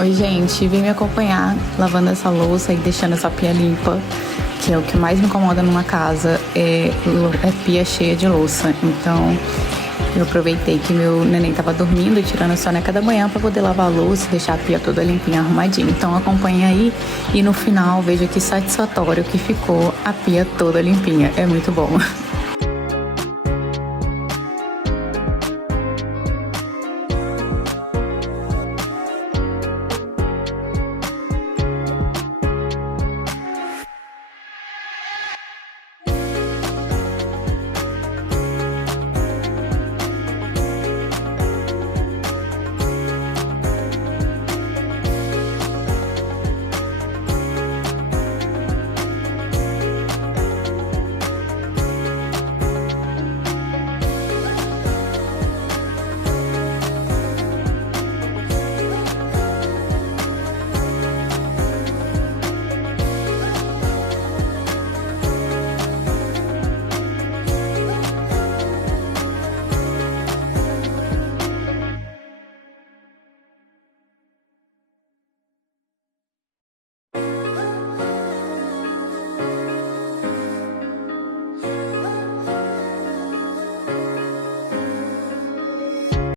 Oi, gente, vem me acompanhar lavando essa louça e deixando essa pia limpa, que é o que mais me incomoda numa casa, é pia cheia de louça. Então, eu aproveitei que meu neném tava dormindo, tirando a soneca da manhã para poder lavar a louça e deixar a pia toda limpinha, arrumadinha. Então, acompanha aí e no final veja que satisfatório que ficou a pia toda limpinha. É muito bom.